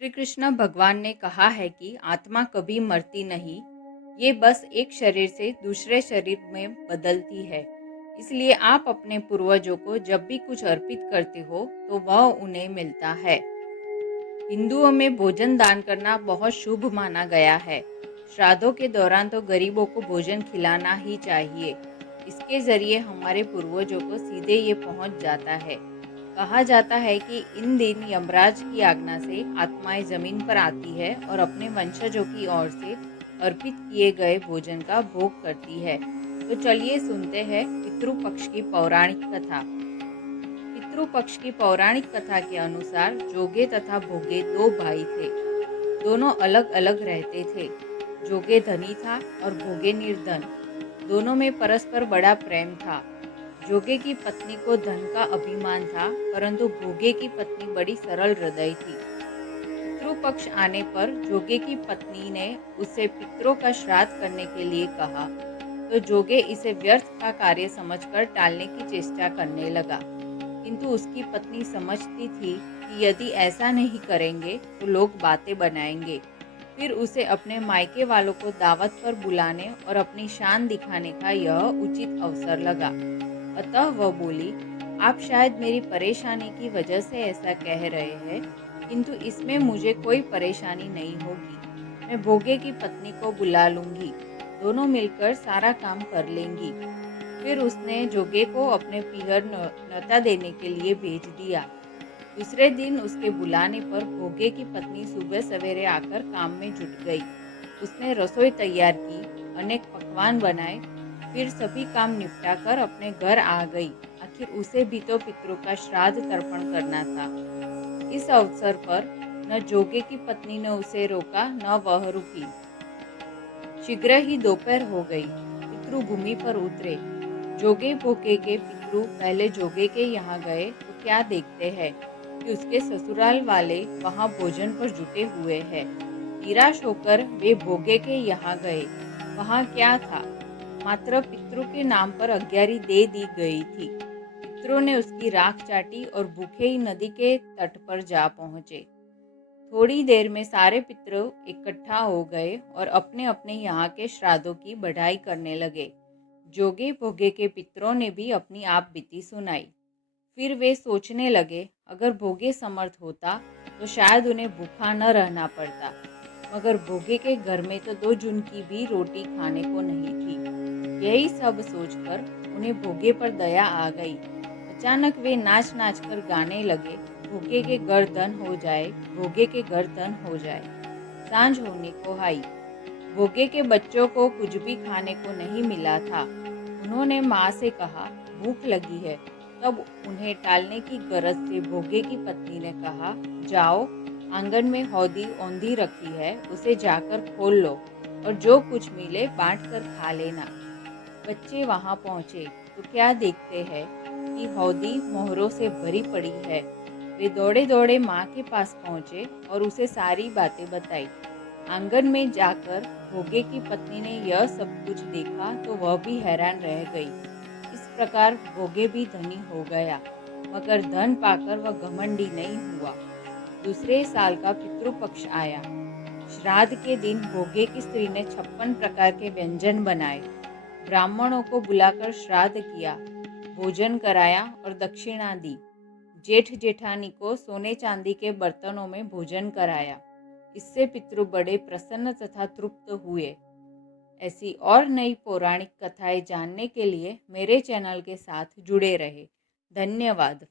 श्री कृष्ण भगवान ने कहा है कि आत्मा कभी मरती नहीं, ये बस एक शरीर से दूसरे शरीर में बदलती है। इसलिए आप अपने पूर्वजों को जब भी कुछ अर्पित करते हो तो वह उन्हें मिलता है। हिंदुओं में भोजन दान करना बहुत शुभ माना गया है। श्राद्धों के दौरान तो गरीबों को भोजन खिलाना ही चाहिए। इसके जरिए हमारे पूर्वजों को सीधे ये पहुंच जाता है। कहा जाता है कि इन दिन यमराज की आज्ञा से आत्माएं जमीन पर आती है और अपने वंशजों की ओर से अर्पित किए गए भोजन का भोग करती है। तो चलिए सुनते हैं पितृपक्ष की पौराणिक कथा। पितृपक्ष की पौराणिक कथा के अनुसार जोगे तथा भोगे दो भाई थे। दोनों अलग अलग रहते थे। जोगे धनी था और भोगे निर्धन। दोनों में परस्पर बड़ा प्रेम था। जोगे की पत्नी को धन का अभिमान था, परंतु भोगे की पत्नी बड़ी सरल हृदय थी। पितृपक्ष आने पर जोगे की पत्नी ने उसे पितरों का श्राद्ध करने के लिए कहा, तो जोगे इसे व्यर्थ का कार्य समझकर टालने की चेष्टा करने लगा। किंतु उसकी पत्नी समझती थी कि यदि ऐसा नहीं करेंगे तो लोग बातें बनाएंगे। फिर उसे अपने मायके वालों को दावत पर बुलाने और अपनी शान दिखाने का यह उचित अवसर लगा। अतः वह बोली, आप शायद मेरी परेशानी की वजह से ऐसा कह रहे हैं, किंतु इसमें मुझे कोई परेशानी नहीं होगी। मैं भोगे की पत्नी को बुला लूंगी, दोनों मिलकर सारा काम कर लेंगी। फिर उसने जोगे को अपने पीहर न्योता देने के लिए भेज दिया। दूसरे दिन उसके बुलाने पर भोगे की पत्नी सुबह सवेरे आकर काम में जुट गई। उसने रसोई तैयार की, अनेक पकवान बनाए, फिर सभी काम निपटाकर अपने घर आ गई। आखिर उसे भी तो पितरों का श्राद्ध तर्पण करना था। इस अवसर पर न जोगे की पत्नी ने उसे रोका, न वह रुकी। शीघ्र ही दोपहर हो गई। पितृ भूमि पर उतरे। जोगे भोगे के पितरु पहले जोगे के यहाँ गए तो क्या देखते हैं कि उसके ससुराल वाले वहाँ भोजन पर जुटे हुए हैं। निराश होकर वे भोगे के यहाँ गए। वहाँ क्या था, मात्र पितरों के नाम पर अग्यारी दे दी गई थी। पितरों ने उसकी राख चाटी और भूखे ही नदी के तट पर जा पहुँचे। थोड़ी देर में सारे पितरों इकट्ठा हो गए और अपने अपने यहाँ के श्राद्धों की बढ़ाई करने लगे। जोगे भोगे के पितरों ने भी अपनी आप बीती सुनाई। फिर वे सोचने लगे, अगर भोगे समर्थ होता तो शायद उन्हें भूखा न रहना पड़ता, मगर भोगे के घर में तो 2 जून की भी रोटी खाने को नहीं थी। यही सब सोचकर उन्हें भोगे पर दया आ गई। अचानक वे नाच नाच कर गाने लगे, भोगे के घर धन हो जाए, भोगे के घर धन हो जाए। सांझ होने को आई। भोगे के बच्चों को कुछ भी खाने को नहीं मिला था। उन्होंने माँ से कहा, भूख लगी है। तब उन्हें टालने की गरज से भोगे की पत्नी ने कहा, जाओ, आंगन में हौदी औंधी रखी है, उसे जाकर खोल लो और जो कुछ मिले बांट कर खा लेना। बच्चे वहां पहुंचे तो क्या देखते हैं कि हौदी मोहरों से भरी पड़ी है। वे दौड़े दौड़े माँ के पास पहुंचे और उसे सारी बातें बताई। आंगन में जाकर भोगे की पत्नी ने यह सब कुछ देखा तो वह भी हैरान रह गई। इस प्रकार भोगे भी धनी हो गया, मगर धन पाकर वह घमंडी नहीं हुआ। दूसरे साल का पितृपक्ष आया। श्राद्ध के दिन भोगे की स्त्री ने 56 प्रकार के व्यंजन बनाए। ब्राह्मणों को बुलाकर श्राद्ध किया, भोजन कराया और दक्षिणा दी। जेठ जेठानी को सोने चांदी के बर्तनों में भोजन कराया। इससे पितृ बड़े प्रसन्न तथा तृप्त हुए। ऐसी और नई पौराणिक कथाएं जानने के लिए मेरे चैनल के साथ जुड़े रहे। धन्यवाद।